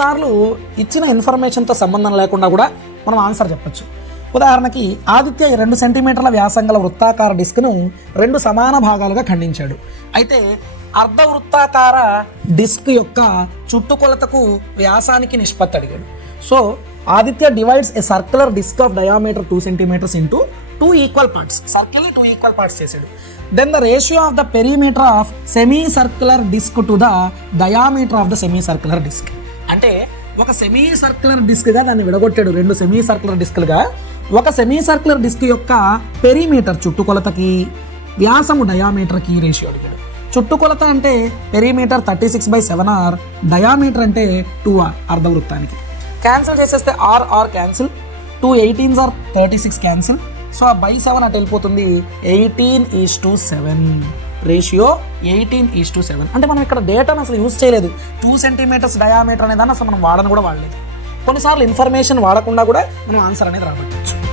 కొన్నిసార్లు ఇచ్చిన ఇన్ఫర్మేషన్తో సంబంధం లేకుండా కూడా మనం ఆన్సర్ చెప్పొచ్చు. ఉదాహరణకి ఆదిత్య రెండు సెంటీమీటర్ల వ్యాసం గల వృత్తాకార డిస్క్ను రెండు సమాన భాగాలుగా ఖండించాడు. అయితే అర్ధ వృత్తాకార డిస్క్ యొక్క చుట్టుకొలతకు వ్యాసానికి నిష్పత్తి అడిగాడు. So Aditya divides a circular disc of diameter two centimetres into two equal parts. Circle two equal parts చేసాడు then the ratio of the perimeter of semi circular disc to the diameter of the semi circular disc. అంటే ఒక semi circular డిస్క్గా దాన్ని విడగొట్టాడు. రెండు semi circular డిస్క్లుగా ఒక semi circular disc యొక్క perimeter చుట్టుకొలతకి వ్యాసము డయామీటర్కి రేషియో అడిగాడు. చుట్టుకొలత అంటే perimeter thirty six by seven r diameter అంటే టూ ఆర్ అర్ధవృత్తానికి. క్యాన్సిల్ చేసేస్తే r r cancel two eighteens r thirty six cancel so ఆ బై సెవెన్ అటు వెళ్ళిపోతుంది. Eighteen is to seven ratio eighteen is to seven. అంటే మనం ఇక్కడ డేటాను అసలు యూజ్ చేయలేదు. టూ సెంటీమీటర్స్ డయామీటర్ అనేది అసలు మనం వాడని కూడా వాడలేదు. కొన్నిసార్లు ఇన్ఫర్మేషన్ వాడకుండా కూడా మనం ఆన్సర్ అనేది రాబట్టచ్చు.